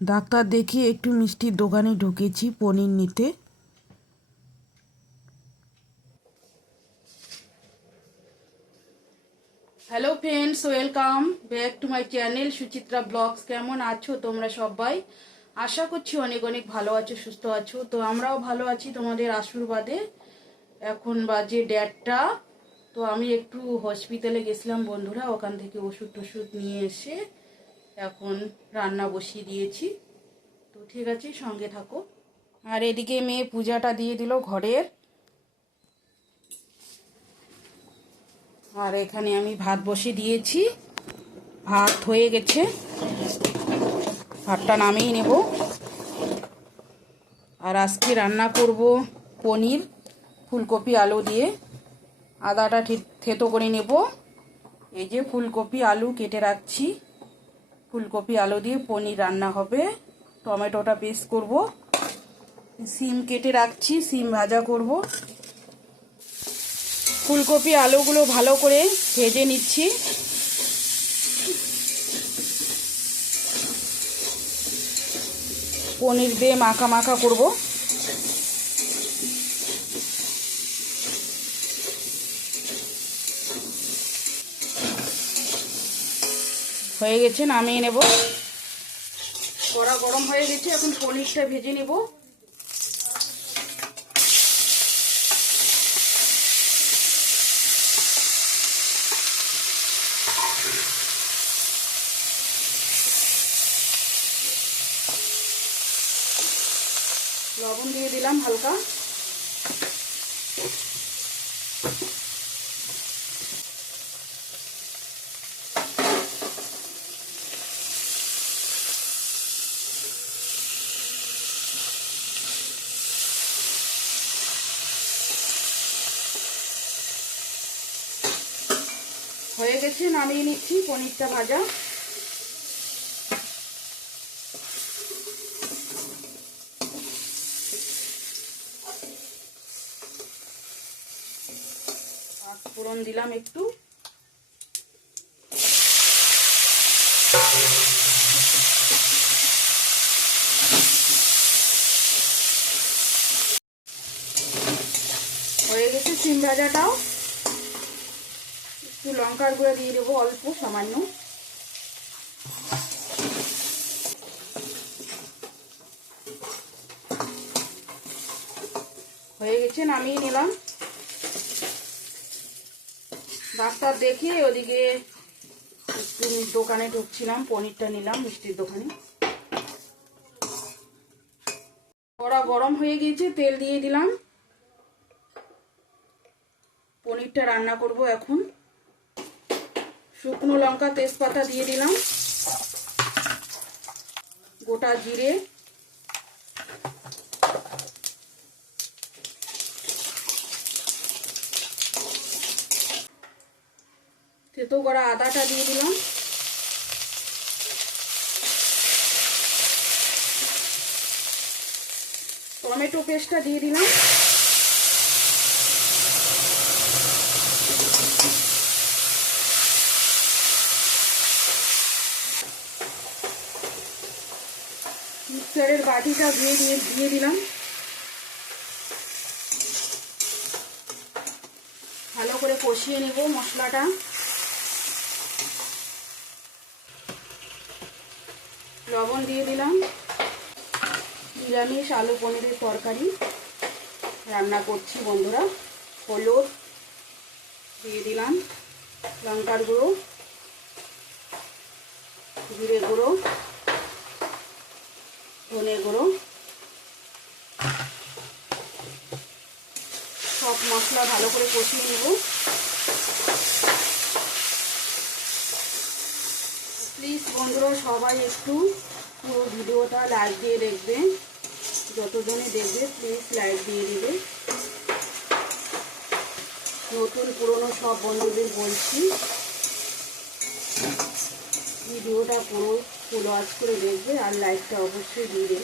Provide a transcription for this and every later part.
Doctor দেখিয়ে একটু মিষ্টির দোকানে ঢুকেছি পনির নিতে। Hello friends welcome back to my channel Suchitra blogs কেমন আছো তোমরা সবাই? আশা করছি অনেক অনেক ভালো আছো, সুস্থ আছো। তো আমরাও ভালো আছি তোমাদের আশীর্বাদে। এখন বাজে দেড়টা। তো আমি একটু হসপিটালে গেছিলাম বন্ধুরা, ওখান থেকে ওষুধ টষুধ নিয়ে এসে এখন রান্না বসিয়ে দিয়েছি। তো ঠিক আছে, সঙ্গে থাকো। আর এদিকে মেয়ে পূজাটা দিয়ে দিল ঘরের। আর এখানে আমি ভাত বসিয়ে দিয়েছি। ভাত হয়ে গেছে। ভাতটা নামিয়ে নেব। আর আজকে রান্না করব পনির, ফুলকপি, আলু দিয়ে। আদাটা থেতো করে নেব। এই যে ফুলকপি, আলু কেটে রাখছি। ফুলকপি, আলু দিয়ে পনির রান্না হবে। টমেটোটা পেস্ট করব। সিম কেটে রাখছি, সিম ভাজা করব। ফুলকপি, আলুগুলো ভালো করে ভেজে নিচ্ছি। পনির দিয়ে মাখা মাখা করব। হয়ে গেছে, নামিয়ে নেব। কড়া গরম হয়ে গেছে, এখন পনিরটা ভেজে নেব। লবণ দিয়ে দিলাম হালকা। হয়ে গেছে নামিয়ে নিচ্ছি পনিরটা ভাজা। ফোড়ন দিলাম একটু। হয়ে গেছে সিম ভাজাটাও। একটু লঙ্কার গুঁড়া দিয়ে দেবো, অল্প, সামান্য। হয়ে গেছে, নামিয়ে নিলাম। ডাক্তার দেখে ওদিকে একটু দোকানে ঢুকছিলাম, পনিরটা নিলাম, মিষ্টির দোকানে। কড়া গরম হয়ে গিয়েছে তেল দিয়ে দিলাম। পনিরটা রান্না করব এখন। শুকনো লঙ্কা তেজপাতা দিয়ে দিলাম। গোটা জিরে। থেতো করা আদাটা দিয়ে দিলাম। টমেটো পেস্টটা দিয়ে দিলাম। মিক্সারের বাটিটা দিয়ে দিয়ে দিয়ে দিলাম। ভালো করে কষিয়ে নেব মশলাটা। লবণ দিয়ে দিলাম। নিরামিষ আলু পনিরের তরকারি। রান্না করছি বন্ধুরা। হলুদ দিয়ে দিলাম, লঙ্কার গুঁড়ো, জিরে গুঁড়ো। ধনে গুঁড়ো, সব মশলা ভালো করে কষিয়ে নেব। প্লিজ বন্ধুরা সবাই একটু পুরো ভিডিওটা লাইক দিয়ে দেখবে। যতজনে দেখবে প্লিজ লাইক দিয়ে দেবে। নতুন পুরনো সব বন্ধুদের বলছি, ভিডিওটা পুরো ফুল ওয়াচ করে দেখবে আর লাইটটা অবশ্যই দিয়ে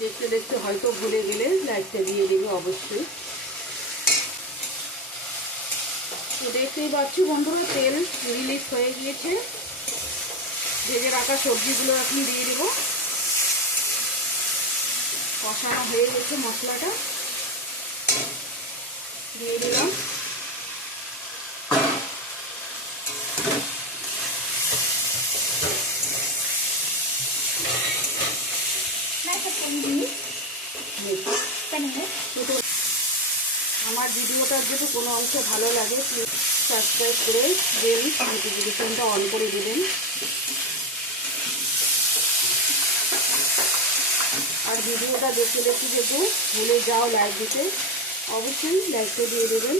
দেখতে দেখতে হয়তো ভুলে গেলে লাইটটা দিয়ে দেবে অবশ্যই। তো দেখতেই পাচ্ছি বন্ধুরা, তেল রিলিজ হয়ে গিয়েছে। ভেজে রাখা সবজিগুলো এখন দিয়ে দেবো। কষানো হয়ে গেছে মশলাটা। দিয়ে দিলাম। আমার ভিডিওটা যদি কোনো অংশ ভালো লাগে প্লিজ সাবস্ক্রাইব করে দেন নোটিফিকেশনটা অন করে দেবেন। আর ভিডিওটা দেখতে দেখতে যেহেতু ভুলে যাও লাইক দিতে, অবশ্যই লাইকটা দিয়ে দেবেন।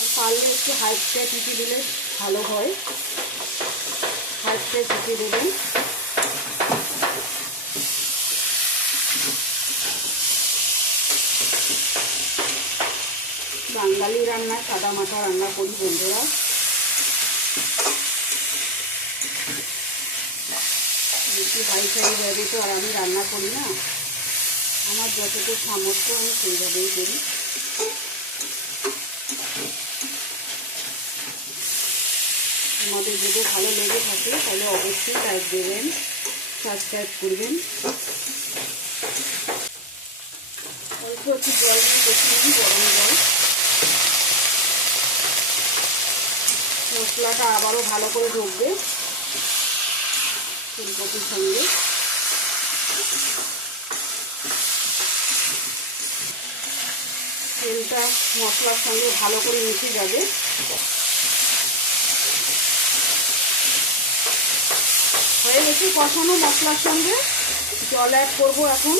আর পারলে একটু হাইটটা টিপে দিলে ভালো হয়। হাইটটা টিপে দেবেন বাঙালি রান্না সাদা মাথা রান্না করি বন্ধুরা। বেশি হাই ফাইভাবে তো আর আমি রান্না করি না। আমার যতটুকু সামর্থ্য আমি সেইভাবেই করি। আমাদের যদি ভালো লেগে থাকে, তাহলে অবশ্যই লাইক দেবেন সাবস্ক্রাইব করবেন। অল্প একটু জল গরম জল। মশলাটা আবারও ভালো করে ঢুকবে ফুলকপির সঙ্গে। তেলটা মশলার সঙ্গে ভালো করে মিশে যাবে। হয়ে গেছে কষানো মশলার সঙ্গে। জল অ্যাড করব এখন।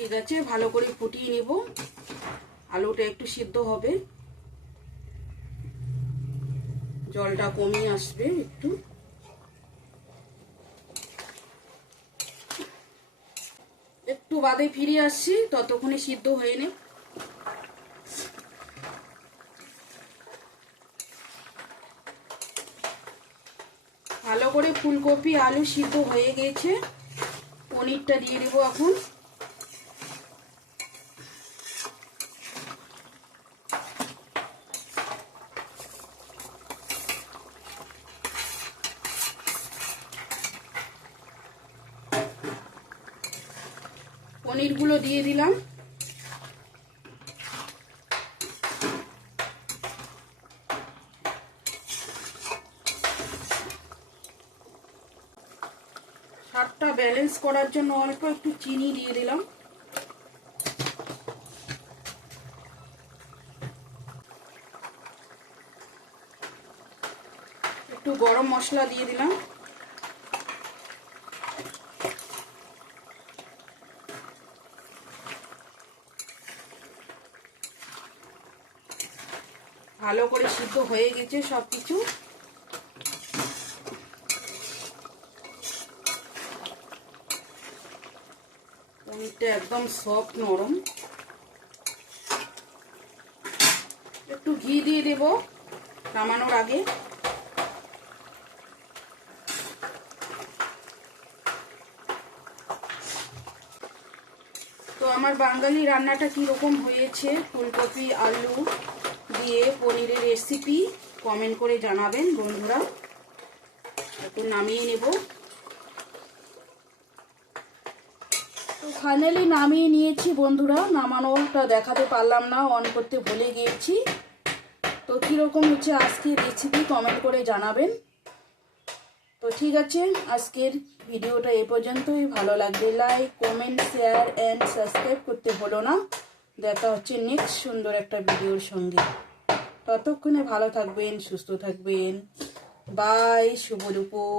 ঠিক আছে, ভালো করে ফুটিয়ে নেব। আলুটা একটু সিদ্ধ হবে। জলটা কমিয়ে আসবে একটু। একটু বাদে ফিরে আসছি, ততক্ষণে সিদ্ধ হয়ে নে। ভালো করে ফুলকপি, আলু সিদ্ধ হয়ে গেছে। পনিরটা দিয়ে দেবো এখন। পনিরগুলো দিয়ে দিলাম। স্বাদটা ব্যালেন্স করার জন্য অল্প একটু চিনি দিয়ে দিলাম। একটু গরম মশলা দিয়ে দিলাম। ভালো করে সিদ্ধ হয়ে গেছে সব কিছু পনিরটা একদম সফট নরম। একটু ঘি দিয়ে দেব নামানোর আগে। তো আমার বাঙালি রান্নাটা কীরকম হয়েছে? ফুলকপি, আলু। দিয়ে পনিরের রেসিপি কমেন্ট করে জানাবেন বন্ধুরা। একটু নামিয়ে নেব। ফাইনালি নামিয়ে নিয়েছি বন্ধুরা। নামানোটা দেখাতে পারলাম না অন করতে ভুলে গিয়েছি। তো কীরকম হচ্ছে আজকের রেসিপি কমেন্ট করে জানাবেন। তো ঠিক আছে, আজকের ভিডিওটা এ পর্যন্তই। ভালো লাগবে like comment share and subscribe করতে হলো না। দেখা হচ্ছে নেক্সট সুন্দর একটা ভিডিওর সঙ্গে। ততক্ষণে ভালো থাকবেন সুস্থ থাকবেন। বাই শুভ দুপুর।